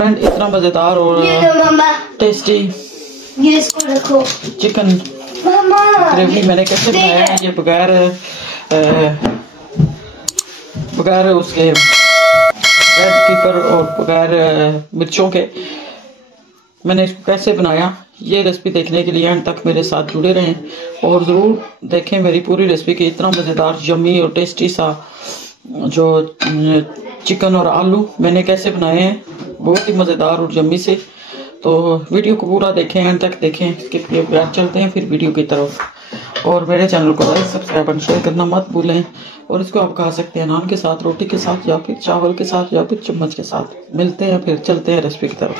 Friend इतना मजेदार और टेस्टी ये इसको रखो चिकन ग्रेवी मैंने कैसे बनाया है, ये बगैर उसके रेड पेपर और बगैर मिर्चों के मैंने इसको कैसे बनाया। ये रेसिपी देखने के लिए अंत तक मेरे साथ जुड़े रहें और ज़रूर देखें मेरी पूरी रेसिपी की इतना मज़ेदार यम्मी और टेस्टी सा जो चिकन और आलू मैंने कैसे बनाए हैं, बहुत ही मज़ेदार और यम्मी से। तो वीडियो को पूरा देखें, अंत तक देखें। स्किप किए बगैर चलते हैं फिर वीडियो की तरफ। और मेरे चैनल को लाइक सब्सक्राइब और शेयर करना मत भूलें। और इसको आप खा सकते हैं नान के साथ, रोटी के साथ, या फिर चावल के साथ, या फिर चम्मच के साथ। मिलते हैं फिर, चलते हैं रेसिपी की तरफ।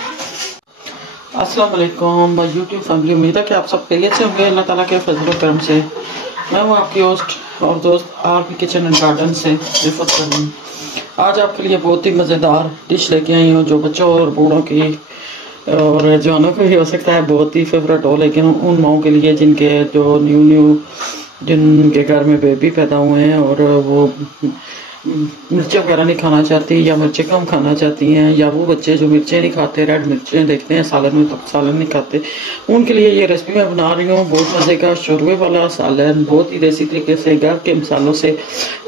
अस्सलाम वालेकुम माय यूट्यूब फैमिली, उम्मीद है कि आप सब खैरियत से होंगे अल्लाह ताला के फजल और करम से। मैं हूँ आपकी होस्ट और दोस्त आरपी किचन एंड गार्डन से रिफत कर रही हूँ। आज आपके लिए बहुत ही मज़ेदार डिश लेके आई हूँ जो बच्चों और बूढ़ों की और जवानों को भी हो सकता है बहुत ही फेवरेट हो, लेकिन उन माओं के लिए जिनके जो जिनके घर में बेबी पैदा हुए हैं और वो मिर्चें वगैरह नहीं खाना चाहती या मिर्चें कम खाना चाहती हैं, या वो बच्चे जो मिर्चें नहीं खाते, रेड मिर्चें देखते हैं सालन में तो सालन नहीं खाते, उनके लिए ये रेसिपी मैं बना रही हूँ। बहुत मज़े का शोरबे वाला सालन, बहुत ही देसी तरीके से घर के मसालों से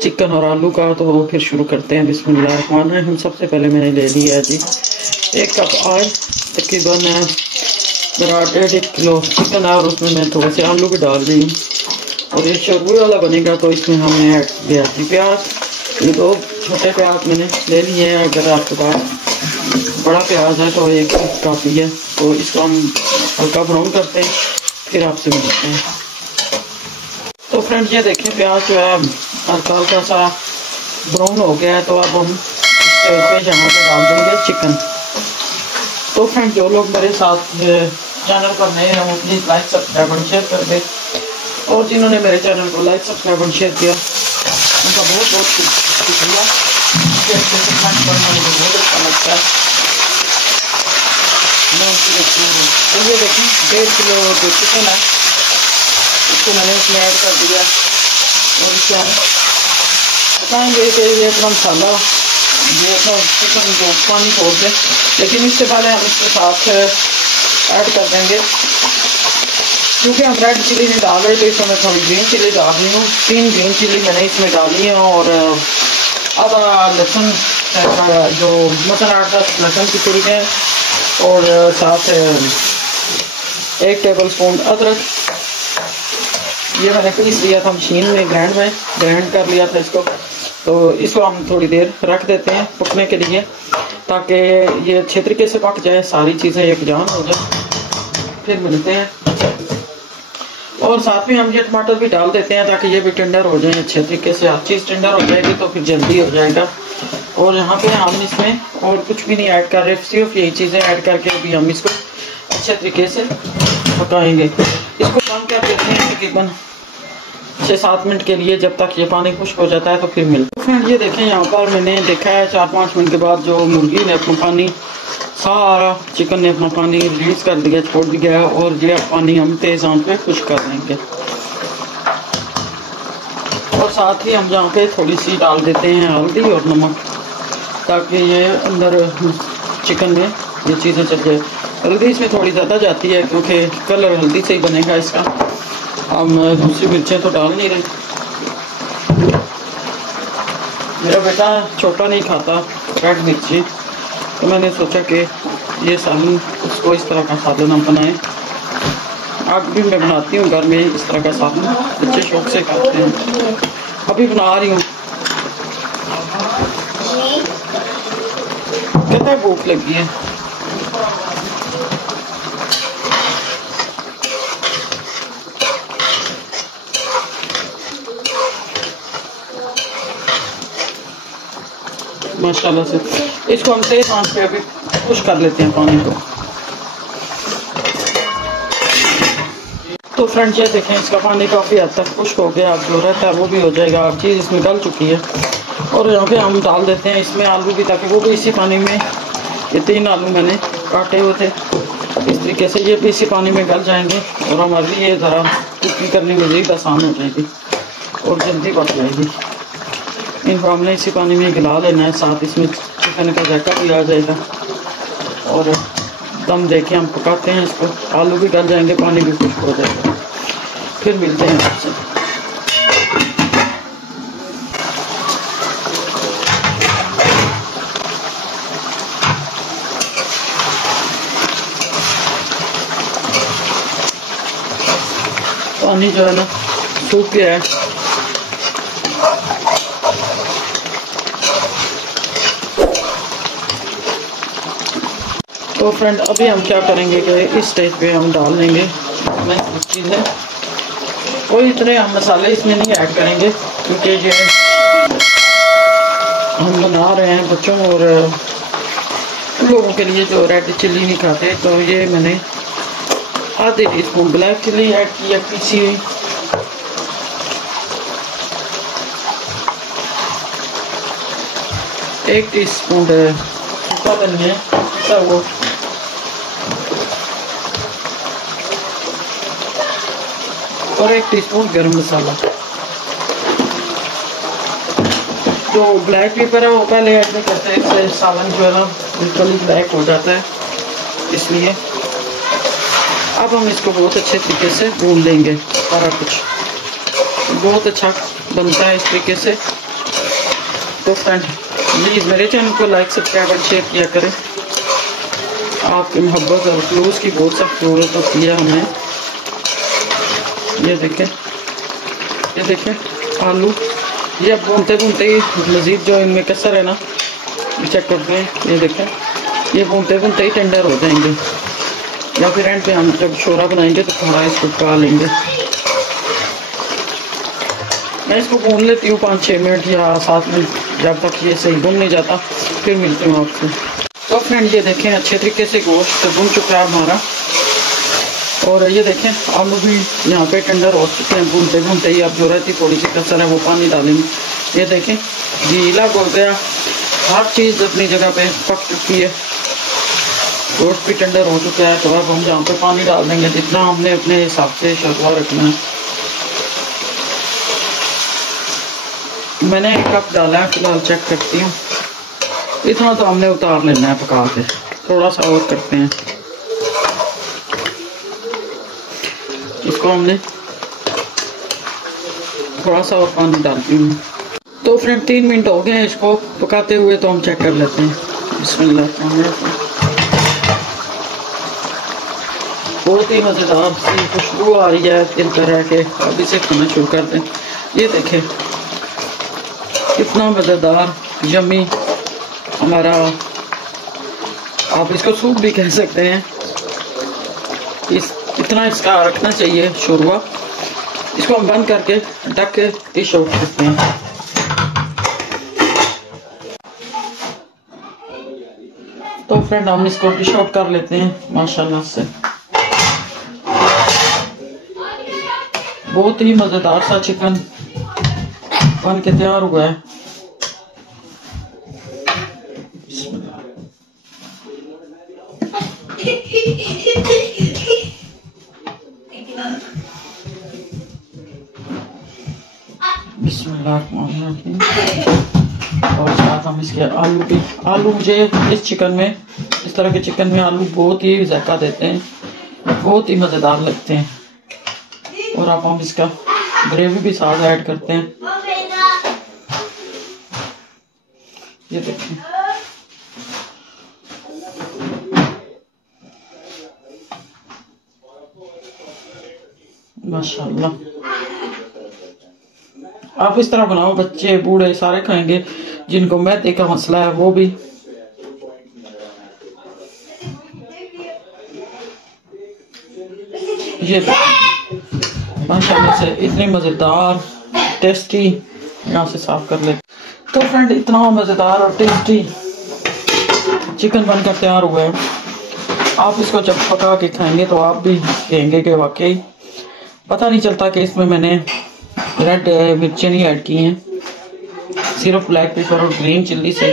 चिकन और आलू का। तो फिर शुरू करते हैं। बिस्मिल्लाहिर्रहमानिर्रहीम। सबसे पहले मैंने ले लिया है जी 1 कप ऑयल, तकरीबन मेरा 1.5 किलो चिकन है और उसमें मैं थोड़े से आलू भी डाल रही हूँ। और ये शोरबे वाला बनेगा तो इसमें हमने ऐड किया जी प्याज। ये 2 छोटे प्याज मैंने ले लिए हैं। अगर आपके पास बड़ा प्याज है तो एक काफ़ी है। तो इसको हम हल्का ब्राउन करते हैं, फिर आपसे मिलते हैं। तो फ्रेंड ये देखें प्याज जो है हल्का हल्का सा ब्राउन हो गया है। तो अब हम यहाँ पे डाल देंगे चिकन। तो फ्रेंड जो लोग मेरे साथ चैनल पर नए हैं वो प्लीज़ लाइक सब्सक्राइब और शेयर कर दें, और जिन्होंने मेरे चैनल को लाइक सब्सक्राइब और शेयर किया उनका बहुत बहुत शुक्रिया। मुझे बहुत अच्छा लगता है। तो ये देखिए 1.5 किलो जो चिकन है इसको मैंने इसमें ऐड कर दिया और इसको हम बताएंगे कि ये अपना मसाला ये अपना चिकन जो पानी छोड़ दे, लेकिन इससे पहले हम इसके साथ ऐड कर देंगे, क्योंकि हम रेड चिली नहीं डाल रहे तो इसमें मैं थोड़ी ग्रीन चिली डाल रही हूँ। 3 ग्रीन चिली मैंने इसमें डाली है और आधा लहसुन जो मटन 8-10 लहसुन की तुरी है और साथ 1 टेबलस्पून अदरक। ये मैंने पीस लिया था मशीन में, ग्राइंड कर लिया था इसको। तो इसको हम थोड़ी देर रख देते हैं पकने के लिए, ताकि ये अच्छे तरीके से पक जाए, सारी चीज़ें यकजान हो जाए। फिर मिलते हैं। और साथ में हम ये टमाटर भी डाल देते हैं ताकि ये भी टेंडर हो जाए अच्छे तरीके से। हर चीज़ टेंडर हो जाएगी तो फिर जल्दी हो जाएगा। और यहाँ पे हम इसमें और कुछ भी नहीं ऐड कर रहे, सिर्फ यही चीज़ें ऐड करके अभी हम इसको अच्छे तरीके से पकाएंगे। इसको कम कर देते हैं तकरीबन 6-7 मिनट के लिए, जब तक ये पानी खुश्क हो जाता है। तो फिर मिलते हैं। फ्रेंड ये देखें यहाँ पर मैंने देखा है 4-5 मिनट के बाद जो मुर्गी ने अपना पानी सारा चिकन ने अपना पानी रिलीज कर दिया, छोड़ दिया है। और ये पानी हम तेज आंच पे खुश्क कर देंगे। और साथ ही हम यहाँ पे थोड़ी सी डाल देते हैं हल्दी और नमक, ताकि ये अंदर चिकन में ये चीज़ें चल जाए। हल्दी इसमें थोड़ी ज़्यादा जाती है क्योंकि कलर हल्दी से ही बनेगा इसका। हम दूसरी मिर्चें तो डाल नहीं रहे। मेरा बेटा छोटा नहीं खाता रेड मिर्ची, तो मैंने सोचा कि ये सालन उसको इस तरह का सालन हम बनाएं। आज भी मैं बनाती हूँ घर में इस तरह का सालन, बच्चे शौक से खाते हैं। अभी बना रही हूँ। कितना भूख लगी है। माशाल्लाह से इसको हम तेज आंच पे अभी खुश्क कर लेते हैं पानी को। तो फ्रेंड्स ये देखें इसका पानी काफ़ी हद तक खुश्क हो गया। अब जो रहता है वो भी हो जाएगा। अब चीज़ इसमें गल चुकी है। और यहाँ पे हम डाल देते हैं इसमें आलू भी, ताकि वो भी इसी पानी में, ये 3 आलू मैंने काटे हुए थे, इस तरीके से ये भी इसी पानी में गल जाएंगे। और हमारी ये ज़रा कुकिंग करने में मज़ीद आसान हो जाएगी और जल्दी पक जाएगी। इनको हमने इसी पानी में गला लेना है। साथ इसमें चिकन का जायका भी आ जाएगा और दम देके हम पकाते हैं इसको। आलू भी गल जाएंगे, पानी भी खुश्क हो जाएगा। फिर मिलते हैं आपसे। पानी जो है ना सूख गया है। तो फ्रेंड अभी हम क्या करेंगे कि इस स्टेज पे हम डाल लेंगे चीज़ें। कोई इतने हम मसाले इसमें नहीं ऐड करेंगे क्योंकि ये हम बना रहे हैं बच्चों और लोगों के लिए जो रेड चिल्ली नहीं खाते। तो ये मैंने आधे टीस्पून ब्लैक चिल्ली ऐड किया पीसी हुई, एक टीस्पून सूखा धनिया पिसा हुआ, और 1 टीस्पून गरम मसाला। जो ब्लैक पेपर है वो पहले ऐड नहीं करते, इससे सालन जो है ना बिल्कुल ब्लैक हो जाता है, इसलिए। अब हम इसको बहुत अच्छे तरीके से भून लेंगे। सारा कुछ बहुत अच्छा बनता है इस तरीके से। तो फ्रेंड प्लीज़ मेरे चैनल को लाइक सब्सक्राइब और शेयर किया करें। आपकी मोहब्बत और फ्लूस की बहुत सख्त ज़रूरत होती है हमें। ये देखें आलू, ये भूनते भूनते ही मज़ीद जो इनमें कसर है ना चेक करते हैं। ये देखें, ये भूनते भूनते ही टेंडर हो जाएंगे, या फिर एंड पे हम जब शोरा बनाएंगे तो थोड़ा इसको पका लेंगे। मैं इसको भून लेती हूँ 5-6 मिनट या 7 मिनट, जब तक ये सही भून नहीं जाता। फिर मिलती हूँ आपसे। तो फ्रेंड ये देखें अच्छे तरीके से गोश्त भून चुका है हमारा, और ये देखें आलू भी यहाँ पे टेंडर हो चुके हैं। भूनते भूनते ही अब जो रहती थोड़ी सी कसर है वो पानी डालेंगे। ये देखें गीला हो गया, हर चीज़ अपनी जगह पे पक चुकी है, गोश्त भी टेंडर हो चुका है। तो अब हम यहाँ पे पानी डाल देंगे जितना हमने अपने हिसाब से शरबा रखना है। मैंने 1 कप डाला है, फिलहाल चेक करती हूँ। इतना तो हमने उतार लेना है पका के, थोड़ा सा और करते हैं इसको। हमने थोड़ा सा और पानी डालती हूँ। तो फ्रेंड 3 मिनट हो गए हैं इसको पकाते हुए, तो हम चेक कर लेते हैं। बिस्मिल्लाह। बहुत ही मज़ेदार सी खुशबू आ रही है दिल कर रहा है कि अब इसे खाना शुरू कर दें। ये देखें कितना मज़ेदार यम्मी हमारा, आप इसको सूप भी कह सकते हैं। इतना इसका रखना चाहिए शोरबा। इसको हम बंद करके ढक के डिश आउट करते हैं। तो फ्रेंड हम इसको डिश आउट कर लेते हैं माशाल्लाह से। बहुत ही मज़ेदार सा चिकन बन के तैयार हुआ है। बिस्मिल्लाहिर्रहमानिर्रहीम। और साथ हम इसके आलू मुझे इस चिकन में, इस तरह के चिकन में आलू बहुत ही जायका देते हैं, बहुत ही मज़ेदार लगते हैं। और अब हम इसका ग्रेवी भी साथ ऐड करते हैं। ये देखिए माशाल्लाह। आप इस तरह बनाओ, बच्चे बूढ़े सारे खाएंगे। जिनको मैदे का मसला है वो भी। ये माशाल्लाह से इतनी मज़ेदार टेस्टी, यहाँ से साफ कर ले। तो फ्रेंड इतना मज़ेदार और टेस्टी चिकन बनकर तैयार हुआ है। आप इसको जब पका के खाएंगे तो आप भी कहेंगे कि वाकई पता नहीं चलता कि इसमें मैंने रेड मिर्चें नहीं ऐड की हैं, सिर्फ ब्लैक पेपर और ग्रीन चिल्ली से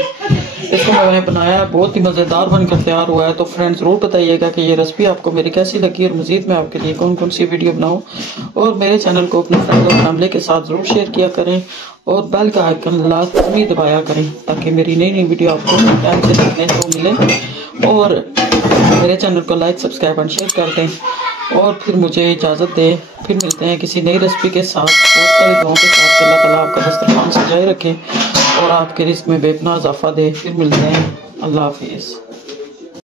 इसको मैंने बनाया। बहुत ही मज़ेदार बनकर तैयार हुआ है। तो फ्रेंड्स ज़रूर बताइएगा कि ये रेसिपी आपको मेरी कैसी लगी, और मज़ीद मैं आपके लिए कौन कौन सी वीडियो बनाऊं। और मेरे चैनल को अपने फ्रेंड और फैमिली के साथ ज़रूर शेयर किया करें, और बेल का आइकन लाजमी दबाया करें ताकि मेरी नई नई वीडियो आपको टाइम से देखने को मिले। और मेरे चैनल को लाइक सब्सक्राइब एंड शेयर कर दें और फिर मुझे इजाज़त दें। फिर मिलते हैं किसी नई रेसिपी के साथ, बहुत सारी दुआओं के साथ। अल्लाह ताला आपका दस्तरखान सजाए रखे और आपके रिस्क में बेपनाह इजाफा दे। फिर मिलते हैं। अल्लाह हाफिज़।